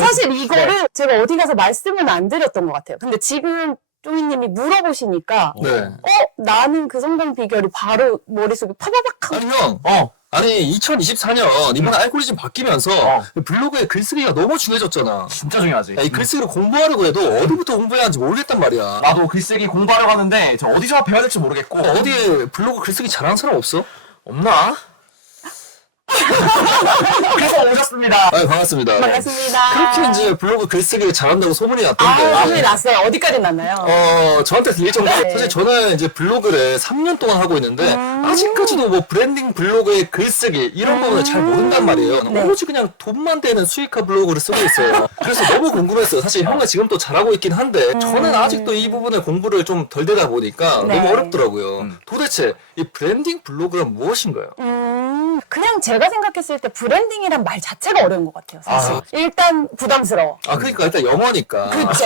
사실 이거를 제가 어디 가서 말씀은 안 드렸던 것 같아요. 근데 지금 쪼이님이 물어보시니까 네. 나는 그 성공 비결이 바로 머릿속에 파바박 하고 아니 형, 아니 2024년 이번에 알고리즘 바뀌면서 블로그에 글쓰기가 너무 중요해졌잖아. 진짜 중요하지. 야, 이 글쓰기를 공부하려고 해도 어디부터 공부해야 하는지 모르겠단 말이야. 나도 글쓰기 공부하려고 하는데 저 어디서 배워야 될지 모르겠고. 어디에 블로그 글쓰기 잘하는 사람 없어? 없나? 그래서 오셨습니다. 아, 반갑습니다. 반갑습니다. 그렇게 이제 블로그 글쓰기를 잘한다고 소문이 났던데. 소문이 났어요. 어디까지 났나요? 저한테 들릴 정도로 네. 사실 저는 이제 블로그를 3년 동안 하고 있는데 아직까지도 뭐 브랜딩 블로그의 글쓰기 이런 거는 잘 모른단 말이에요. 네. 오로지 그냥 돈만 되는 수익화 블로그를 쓰고 있어요. 그래서 너무 궁금했어요. 사실 형은 지금 또 잘하고 있긴 한데 저는 아직도 이 부분에 공부를 좀 덜 되다 보니까 네. 너무 어렵더라고요. 도대체 이 브랜딩 블로그란 무엇인가요? 그냥 제가 생각했을 때 브랜딩이란 말 자체가 어려운 것 같아요, 사실. 일단 부담스러워. 그러니까 일단 영어니까. 그쵸.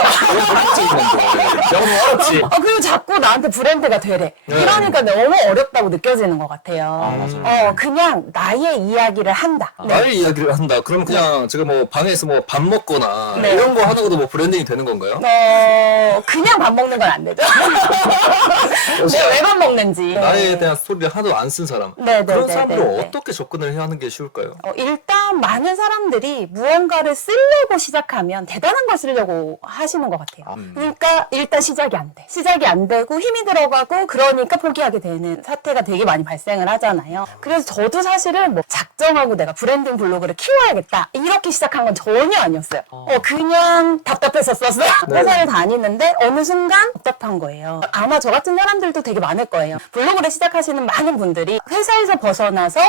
너무 어렵지. 그리고 자꾸 나한테 브랜드가 되래. 네. 이러니까 너무 어렵다고 느껴지는 것 같아요. 맞아요. 그냥 나의 이야기를 한다. 나의 이야기를 한다. 그럼 그냥 제가 뭐 방에서 뭐 밥 먹거나 네. 이런 거 하는 것도 뭐 브랜딩이 되는 건가요? 그냥 밥 먹는 건 안 되죠. 내가 왜 밥 먹는지. 나에 대한 스토리를 하나도 안 쓴 사람. 네, 네, 그런 네, 사람들은 네, 네. 어떻게 접근을 해야 하는 게 쉬울까요? 일단 많은 사람들이 무언가를 쓰려고 시작하면 대단한 걸 쓰려고 하시는 것 같아요. 그러니까 일단 시작이 안 돼. 시작이 안 되고 힘이 들어가고 그러니까 포기하게 되는 사태가 되게 많이 발생을 하잖아요. 그래서 저도 사실은 뭐 작정하고 내가 브랜딩 블로그를 키워야겠다 이렇게 시작한 건 전혀 아니었어요. 그냥 답답했었어요. 회사를 다니는데 어느 순간 답답한 거예요. 아마 저 같은 사람들도 되게 많을 거예요. 블로그를 시작하시는 많은 분들이 회사에서 벗어나서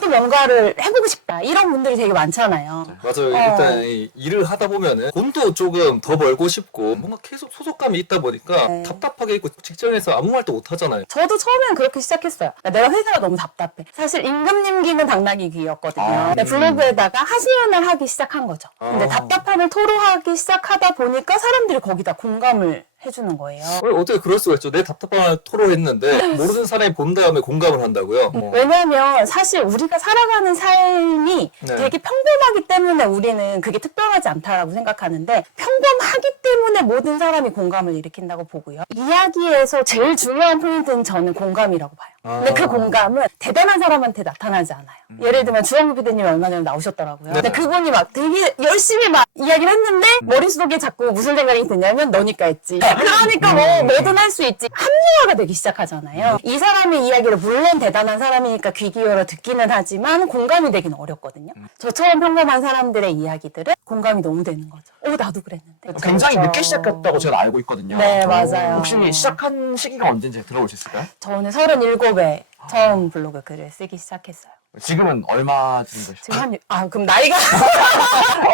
또 뭔가를 해보고 싶다 이런 분들이 되게 많잖아요. 맞아요. 일단 이 일을 하다 보면은 돈도 조금 더 벌고 싶고 뭔가 계속 소속감이 있다 보니까 네. 답답하게 있고 직장에서 아무 말도 못 하잖아요. 저도 처음에는 그렇게 시작했어요. 내가 회사가 너무 답답해. 사실 임금님 귀는 당나귀 귀였거든요. 근데 블로그에다가 하소연을 하기 시작한 거죠. 근데 답답함을 토로하기 시작하다 보니까 사람들이 거기다 공감을 해주는 거예요. 어떻게 그럴 수가 있죠? 내 답답함을 토로했는데 모르는 사람이 본 다음에 공감을 한다고요? 왜냐면 사실 우리가 살아가는 삶이 네. 되게 평범하기 때문에 우리는 그게 특별하지 않다라고 생각하는데 평범하기 때문에 모든 사람이 공감을 일으킨다고 보고요. 이야기에서 제일 중요한 포인트는 저는 공감이라고 봐요. 근데 그 공감은 대단한 사람한테 나타나지 않아요. 예를 들면 주원구 PD님이 얼마 전에 나오셨더라고요. 근데 그분이 막 되게 열심히 막 이야기를 했는데 머릿속에 자꾸 무슨 생각이 드냐면 너니까 했지. 그러니까 뭐 뭐든 할 수 있지. 합리화가 되기 시작하잖아요. 이 사람의 이야기를 물론 대단한 사람이니까 귀 기울여 듣기는 하지만 공감이 되기는 어렵거든요. 저처럼 평범한 사람들의 이야기들은 공감이 너무 되는 거죠. 나도 그랬는데. 굉장히 그렇죠. 늦게 시작했다고 제가 알고 있거든요. 네, 맞아요. 혹시 시작한 시기가 언제인지 들어볼 수 있을까요? 저는 37에 처음 블로그 글을 쓰기 시작했어요. 지금은 얼마 정도 되셨어요? 지금 그럼 나이가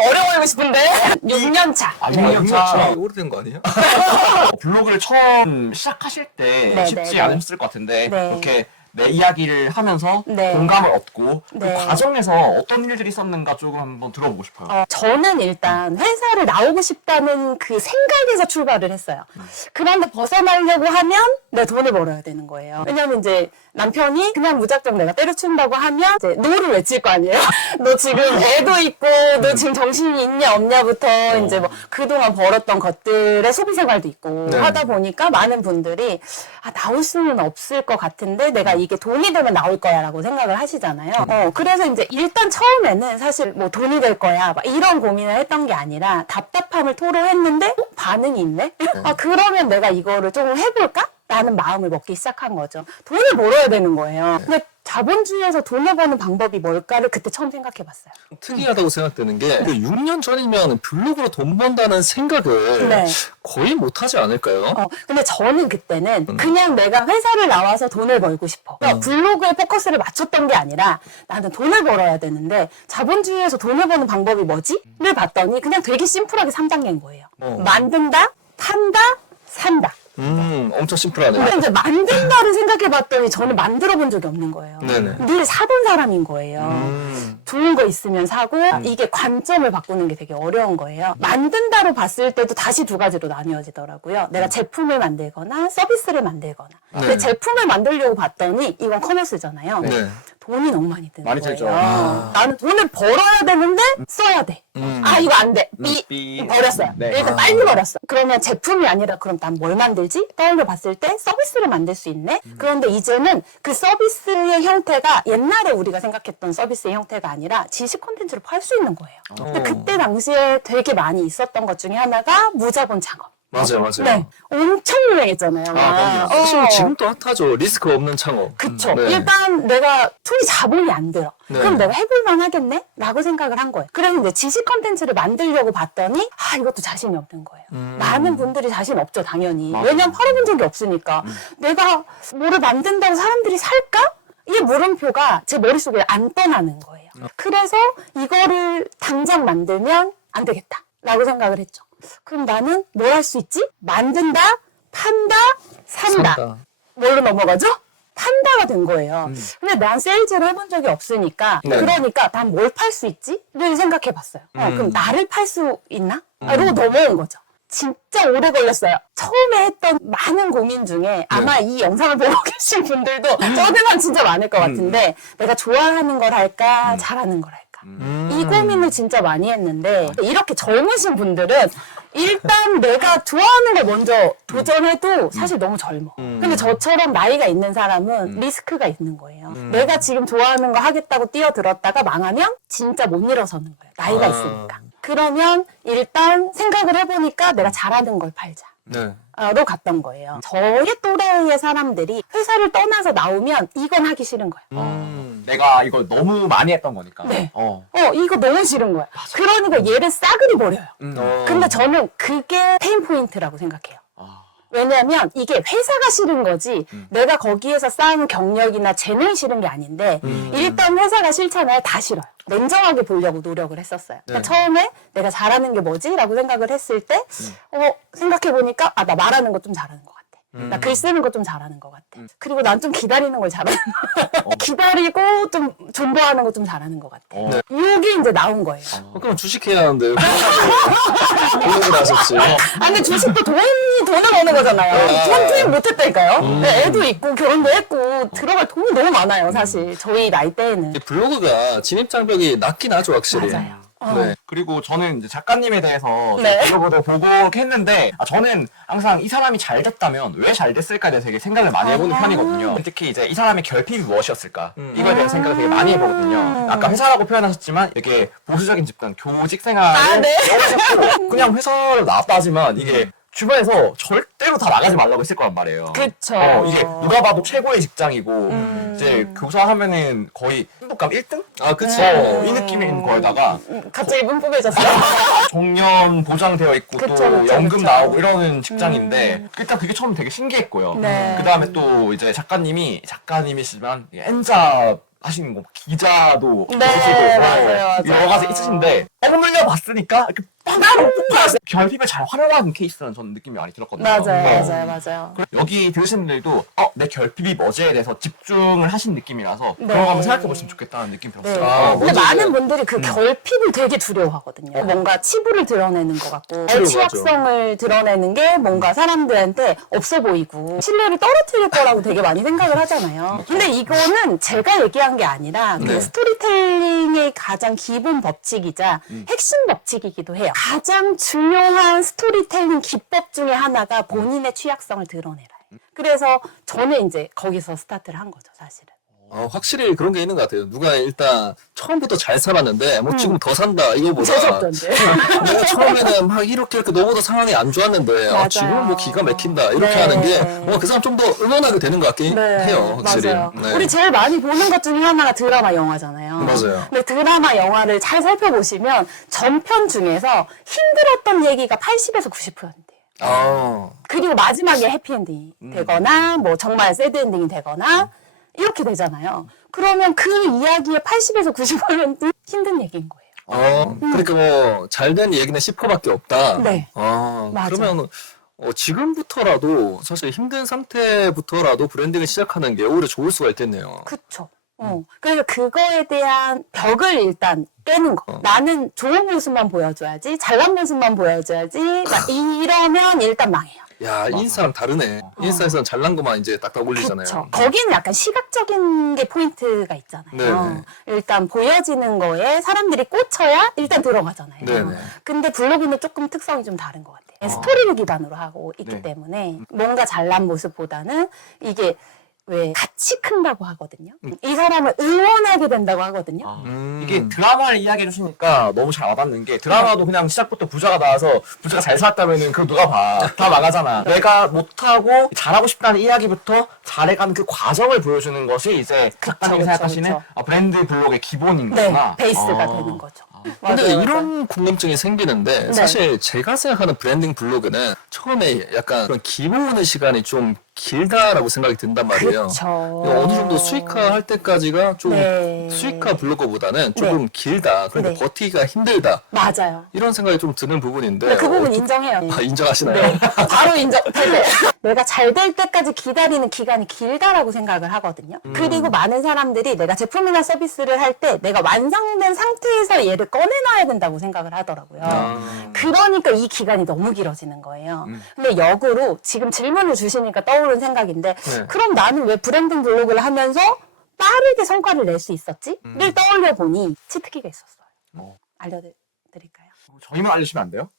어려 보이고 싶은데 6년 차. 6년 차. 오래된 거 아니에요? 블로그를 처음 시작하실 때 네, 쉽지 네, 않으셨을 것 같은데 네. 이렇게 내 이야기를 하면서 네. 공감을 얻고 네. 그 과정에서 어떤 일들이 있었는가 조금 한번 들어보고 싶어요. 저는 일단 회사를 나오고 싶다는 그 생각에서 출발을 했어요. 그런데 벗어나려고 하면 내 돈을 벌어야 되는 거예요. 왜냐면 이제 남편이 그냥 무작정 내가 때려친다고 하면 이제 노를 외칠 거 아니에요? 너 지금 애도 있고 너 지금 정신이 있냐 없냐부터 이제 뭐 그동안 벌었던 것들의 소비 생활도 있고 네. 하다 보니까 많은 분들이 나올 수는 없을 것 같은데 내가 이게 돈이 되면 나올 거야 라고 생각을 하시잖아요. 그래서 이제 일단 처음에는 사실 뭐 돈이 될 거야 막 이런 고민을 했던 게 아니라 답답함을 토로했는데 반응이 있네? 그러면 내가 이거를 좀 해볼까? 라는 마음을 먹기 시작한 거죠. 돈을 벌어야 되는 거예요. 근데 자본주의에서 돈을 버는 방법이 뭘까를 그때 처음 생각해 봤어요. 특이하다고 생각되는 게 6년 전이면 블로그로 돈 번다는 생각을 네. 거의 못 하지 않을까요? 근데 저는 그때는 그냥 내가 회사를 나와서 돈을 벌고 싶어. 그러니까 블로그에 포커스를 맞췄던 게 아니라 나는 돈을 벌어야 되는데 자본주의에서 돈을 버는 방법이 뭐지? 를 봤더니 그냥 되게 심플하게 3단계인 거예요. 만든다, 판다, 산다. 엄청 심플하네요. 근데 이제 만든다를 생각해봤더니 저는 만들어 본 적이 없는 거예요. 네네. 늘 사본 사람인 거예요. 좋은 거 있으면 사고 이게 관점을 바꾸는 게 되게 어려운 거예요. 만든다로 봤을 때도 다시 두 가지로 나뉘어지더라고요. 내가 제품을 만들거나 서비스를 만들거나. 근데 제품을 만들려고 봤더니 이건 커머스잖아요. 네. 돈이 너무 많이 드는 많이 거예요. 들죠. 나는 돈을 벌어야 되는데 써야 돼. 아 이거 안 돼. 삐. 버렸어요. 네. 일단 빨리 버렸어. 그러면 제품이 아니라 그럼 난 뭘 만들지? 떠올려 봤을 때 서비스를 만들 수 있네. 그런데 이제는 그 서비스의 형태가 옛날에 우리가 생각했던 서비스의 형태가 아니라 지식 콘텐츠를 팔 수 있는 거예요. 근데 그때 당시에 되게 많이 있었던 것 중에 하나가 무자본 창업. 맞아요. 네, 엄청 유행했잖아요. 그럼요. 사실 지금도 핫하죠. 리스크 없는 창업. 그쵸. 네. 일단 내가 손이 자본이 안 들어. 네. 그럼 내가 해볼만 하겠네? 라고 생각을 한 거예요. 그래서 이제 지식 컨텐츠를 만들려고 봤더니, 이것도 자신이 없는 거예요. 많은 분들이 자신 없죠, 당연히. 맞아요. 왜냐면 팔아본 적이 없으니까. 내가 뭐를 만든다고 사람들이 살까? 이 물음표가 제 머릿속에 안 떠나는 거예요. 그래서 이거를 당장 만들면 안 되겠다. 라고 생각을 했죠. 그럼 나는 뭘 할 수 있지? 만든다, 판다, 산다. 뭘로 넘어가죠? 판다가 된 거예요. 근데 난 세일즈를 해본 적이 없으니까 네. 그러니까 난 뭘 팔 수 있지? 를 생각해 봤어요. 그럼 나를 팔 수 있나? 이러고 넘어온 거죠. 진짜 오래 걸렸어요. 처음에 했던 많은 고민 중에 아마 이 영상을 보고 계신 분들도 저들만 진짜 많을 것 같은데 내가 좋아하는 걸 할까? 잘하는 걸 할까? 이 고민을 진짜 많이 했는데 이렇게 젊으신 분들은 일단 내가 좋아하는 걸 먼저 도전해도 사실 너무 젊어. 근데 저처럼 나이가 있는 사람은 리스크가 있는 거예요. 내가 지금 좋아하는 거 하겠다고 뛰어들었다가 망하면 진짜 못 일어서는 거예요. 나이가 있으니까. 그러면 일단 생각을 해보니까 내가 잘하는 걸 팔자. 네. 로 갔던 거예요. 저의 또래의 사람들이 회사를 떠나서 나오면 이건 하기 싫은 거예요. 내가 이걸 너무 많이 했던 거니까. 네. 이거 너무 싫은 거야. 그러니까 얘를 싸그리 버려요. 근데 저는 그게 페인 포인트라고 생각해요. 왜냐면 이게 회사가 싫은 거지 내가 거기에서 쌓은 경력이나 재능이 싫은 게 아닌데 일단 회사가 싫잖아요. 다 싫어요. 냉정하게 보려고 노력을 했었어요. 그러니까 처음에 내가 잘하는 게 뭐지? 라고 생각을 했을 때 생각해보니까 나 말하는 거 좀 잘하는 것 같아. 나 글 쓰는 거 좀 잘하는 것 같아. 그리고 난 좀 기다리는 걸 잘하는 기다리고 좀 존버하는 거 좀 잘하는 것 같아. 이게 이제 나온 거예요. 그럼 주식해야 하는데. 블로그를 하셨지. 근데 주식도 돈을 버는 거잖아요. 돈 투입 못했다니까요. 네, 애도 있고 결혼도 했고 들어갈 돈이 너무 많아요. 사실 저희 나이 때에는. 블로그가 진입장벽이 낮긴 하죠, 확실히. 맞아요. 네. 그리고 저는 이제 작가님에 대해서 네. 블로그도 보고 했는데 저는 항상 이 사람이 잘 됐다면 왜 잘 됐을까에 대해서 되게 생각을 많이 해보는 편이거든요. 특히 이제 이 사람의 결핍이 무엇이었을까 이거에 대한 생각을 되게 많이 해보거든요. 아까 회사라고 표현하셨지만 이렇게 보수적인 집단, 교직 생활을 네. 영어했고 그냥 회사를 나왔다지만 이게 주변에서 절대로 다 나가지 말라고 했을 거란 말이에요. 그쵸. 이게 누가 봐도 최고의 직장이고 이제 교사하면은 거의 행복감 1등? 그치. 이 느낌인 거에다가 갑자기 문법해졌어요. 정년 보장되어 있고 그쵸, 또 그쵸, 연금 그쵸. 나오고 이러는 직장인데 일단 그게 처음 되게 신기했고요. 네. 그 다음에 또 이제 작가님이시지만 엔잡 하시는 거 기자도 네, 있으시고 맞아요. 여러 가지 있으신데 떠물려 봤으니까 이렇게 빵 결핍을 잘 활용하는 케이스라는 저는 느낌이 많이 들었거든요. 맞아요. 여기 들으시는 분들도 내 결핍이 뭐지에 대해서 집중을 하신 느낌이라서 네. 그런 거 한번 생각해 보시면 좋겠다는 느낌 네. 들었어요. 근데 먼저 많은 이제- 분들이 그 결핍을 되게 두려워하거든요. 뭔가 치부를 드러내는 것 같고 취약성을 드러내는 게 뭔가 사람들한테 없어 보이고 신뢰를 떨어뜨릴 거라고 되게 많이 생각을 하잖아요. 근데 이거는 제가 얘기한 게 아니라 그 네. 스토리텔링의 가장 기본 법칙이자 핵심 법칙이기도 해요. 가장 중요한 스토리텔링 기법 중에 하나가 본인의 취약성을 드러내라. 그래서 저는 이제 거기서 스타트를 한 거죠, 사실은. 확실히 그런 게 있는 것 같아요. 누가 일단 처음부터 잘 살았는데 뭐 지금 더 산다 이거보다 재수없던데. 내가 처음에는 막 이렇게 너보다 상황이 안 좋았는데 맞아요. 지금은 뭐 기가 막힌다 이렇게 네. 하는 게 그 사람 좀 더 응원하게 되는 것 같긴 해요. 확실히. 맞아요. 네. 우리 제일 많이 보는 것 중에 하나가 드라마 영화잖아요. 맞아요. 근데 드라마 영화를 잘 살펴보시면 전편 중에서 힘들었던 얘기가 80에서 90%예요. 그리고 마지막에 해피엔딩이 되거나 뭐 정말 새드엔딩이 되거나 이렇게 되잖아요. 그러면 그 이야기의 80에서 90% 힘든 얘기인 거예요. 그러니까 뭐 잘된 얘기는 10%밖에 없다. 네. 맞아. 그러면 지금부터라도 사실 힘든 상태부터라도 브랜딩을 시작하는 게 오히려 좋을 수가 있겠네요. 그쵸. 그래서 그거에 대한 벽을 일단 깨는 거. 나는 좋은 모습만 보여줘야지, 잘난 모습만 보여줘야지, 막 이러면 일단 망해요. 야, 인스타랑 다르네. 인스타에서는 잘난 것만 이제 딱딱 올리잖아요. 그쵸. 거기는 약간 시각적인 게 포인트가 있잖아요. 네네. 일단 보여지는 거에 사람들이 꽂혀야 일단 들어가잖아요. 네네. 근데 블로그는 조금 특성이 좀 다른 것 같아요. 스토리를 기반으로 하고 있기 네. 때문에 뭔가 잘난 모습보다는 이게 왜 같이 큰다고 하거든요. 이 사람을 응원하게 된다고 하거든요. 이게 드라마를 이야기해 주시니까 너무 잘 와닿는 게 드라마도 그냥 시작부터 부자가 나와서 부자가 잘 살았다면은 그거 누가 봐. 다 망하잖아. 내가 못하고 잘하고 싶다는 이야기부터 잘해가는 그 과정을 보여주는 것이 이제 작가님이 그쵸, 생각하시는 그쵸. 브랜드 블록의 기본인 네, 거구나. 베이스가 아. 되는 거죠. 근데 맞아요, 이런 궁금증이 생기는데 네. 사실 제가 생각하는 브랜딩 블로그는 처음에 약간 그런 기모으는 시간이 좀 길다라고 생각이 든단 말이에요. 그쵸. 어느 정도 수익화 할 때까지가 좀 네. 수익화 블로그보다는 조금 길다. 그러니까 네. 버티기가 힘들다. 맞아요. 이런 생각이 좀 드는 부분인데 근데 그 부분 인정해요. 아, 인정하시나요? 네. 바로 인정. 되게 내가 잘 될 때까지 기다리는 기간이 길다라고 생각을 하거든요. 그리고 많은 사람들이 내가 제품이나 서비스를 할 때 내가 완성된 상태에서 얘를 꺼내놔야 된다고 생각을 하더라고요. 그러니까 이 기간이 너무 길어지는 거예요. 근데 역으로 지금 질문을 주시니까 떠오른 생각인데 네. 그럼 나는 왜 브랜딩 블로그를 하면서 빠르게 성과를 낼 수 있었지? 를 떠올려 보니 치트키가 있었어요. 알려드릴까요? 저희만 알려주시면 안 돼요?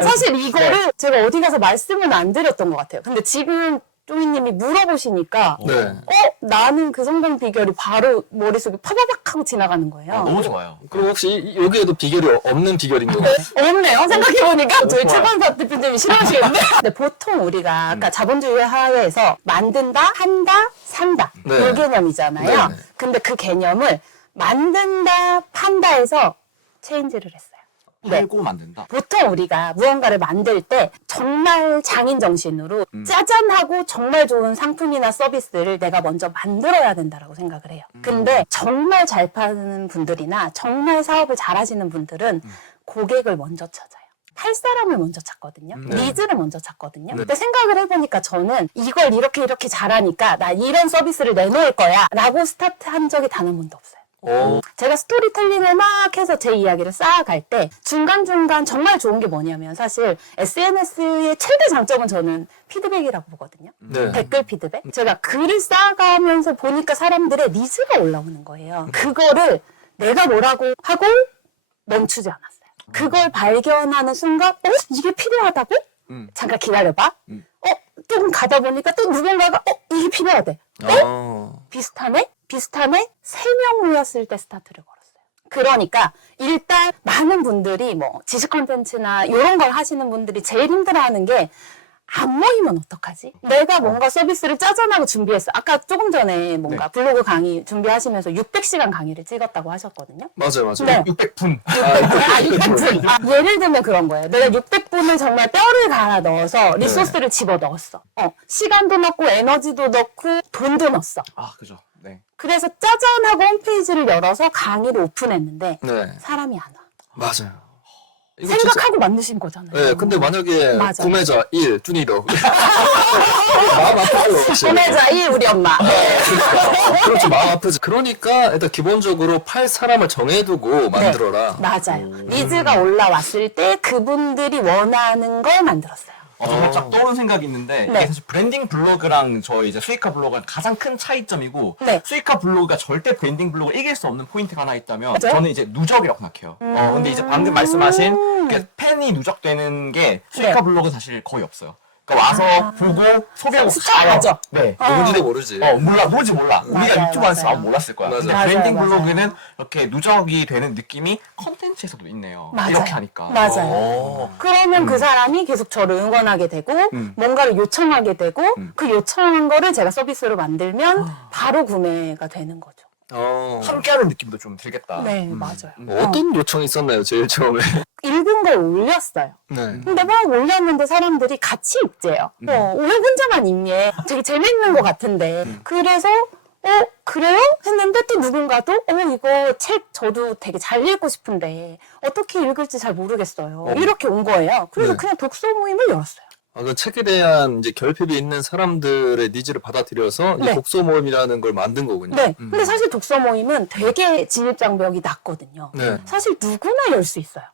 사실 이거를 제가 어디 가서 말씀은 안 드렸던 것 같아요. 근데 지금 쪼미님이 물어보시니까 네. 나는 그 성공 비결이 바로 머릿속에 파바박 하고 지나가는 거예요. 너무 좋아요. 그리고 혹시 여기에도 비결이 없는 비결인 건가요? 없네요. 생각해보니까 저희 좋아요. 최관사 대표님이 싫어하시겠는데? 근데 보통 우리가 아까 자본주의 사회에서 만든다, 한다, 산다. 네. 이 개념이잖아요. 네네. 근데 그 개념을 만든다, 판다에서 체인지를 했어요. 팔고 만든다. 보통 우리가 무언가를 만들 때 정말 장인 정신으로 짜잔하고 정말 좋은 상품이나 서비스를 내가 먼저 만들어야 된다라고 생각을 해요. 근데 정말 잘 파는 분들이나 정말 사업을 잘 하시는 분들은 고객을 먼저 찾아요. 팔 사람을 먼저 찾거든요. 네. 니즈를 먼저 찾거든요. 네. 근데 생각을 해보니까 저는 이걸 이렇게 잘하니까 나 이런 서비스를 내놓을 거야 라고 스타트한 적이 단 한 번도 없어요. 오. 제가 스토리텔링을 막 해서 제 이야기를 쌓아갈 때 중간중간 정말 좋은 게 뭐냐면 사실 SNS의 최대 장점은 저는 피드백이라고 보거든요. 네. 댓글 피드백. 제가 글을 쌓아가면서 보니까 사람들의 니즈가 올라오는 거예요. 그거를 내가 뭐라고 하고 멈추지 않았어요. 그걸 발견하는 순간 이게 필요하다고? 잠깐 기다려봐. 조금 가다 보니까 또 누군가가 이게 필요하대. 비슷하네? 3명 모였을 때 스타트를 걸었어요. 그러니까 일단 많은 분들이 뭐 지식 콘텐츠나 이런 걸 하시는 분들이 제일 힘들어하는 게 안 모이면 어떡하지? 내가 뭔가 서비스를 짜잔하고 준비했어. 아까 조금 전에 뭔가 블로그 강의 준비하시면서 600시간 강의를 찍었다고 하셨거든요. 맞아요, 맞아요. 네. 600분. 600분. 예를 들면 그런 거예요. 내가 600분을 정말 뼈를 갈아 넣어서 리소스를 집어 넣었어. 시간도 넣고 에너지도 넣고 돈도 넣었어. 아, 그죠. 네. 그래서 짜잔하고 홈페이지를 열어서 강의를 오픈했는데 네. 사람이 안 와. 맞아요. 이거 생각하고 만드신 거잖아요. 네, 근데 만약에 맞아. 구매자 1, 쭈니로 마음 아프죠, 혹시? 구매자 1 우리 엄마. 그렇죠, 마음 아프지. 그러니까 일단 기본적으로 팔 사람을 정해두고 만들어라. 맞아요. 니즈가 올라왔을 때 그분들이 원하는 걸 만들었어요. 정말 딱 떠오른 생각이 있는데 네. 이게 사실 브랜딩 블로그랑 저희 이제 수익화 블로그랑 가장 큰 차이점이고 네. 수익화 블로그가 절대 브랜딩 블로그를 이길 수 없는 포인트가 하나 있다면 맞아요? 저는 이제 누적이라고 생각해요. 근데 이제 방금 말씀하신 그 팬이 누적되는 게 수익화 네. 블로그 사실 거의 없어요. 그러니까 와서 보고 소개하고 스타하죠. 네. 누군지도 모르지. 모르지 몰라. 우리가 맞아요, 유튜브 안에서 맞아요. 아마 몰랐을 거야. 맞아요. 근데 맞아요, 브랜딩 맞아요. 블로그는 이렇게 누적이 되는 느낌이 컨텐츠에서도 있네요. 맞아요. 이렇게 하니까. 맞아요. 그러면 그 사람이 계속 저를 응원하게 되고 뭔가를 요청하게 되고 그 요청한 거를 제가 서비스로 만들면 바로 구매가 되는 거죠. 함께하는 느낌도 좀 들겠다. 네, 맞아요. 어떤 요청이 있었나요, 제일 처음에? 읽은 걸 올렸어요. 네. 근데 막 올렸는데 사람들이 같이 읽재요. 왜 혼자만 읽니? 되게 재밌는 것 같은데. 그래서 그래요? 했는데 또 누군가도 이거 책 저도 되게 잘 읽고 싶은데 어떻게 읽을지 잘 모르겠어요. 이렇게 온 거예요. 그래서 네. 그냥 독서 모임을 열었어요. 그 책에 대한 이제 결핍이 있는 사람들의 니즈를 받아들여서 이제 네. 독서 모임이라는 걸 만든 거군요. 네. 근데 사실 독서 모임은 되게 진입장벽이 낮거든요. 네. 사실 누구나 열 수 있어요.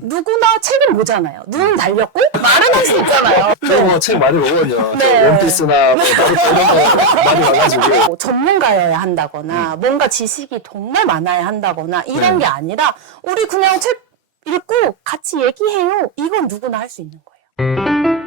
누구나 책은 보잖아요. 눈은 달렸고 말은 할 수 있잖아요. 저는 뭐책 많이 보거든요. 네. 원피스나 뭐 나루토 이런 거 많이 와가지고. 뭐 전문가여야 한다거나 뭔가 지식이 정말 많아야 한다거나 이런 네. 게 아니라 우리 그냥 책 읽고 같이 얘기해요. 이건 누구나 할 수 있는 거예요.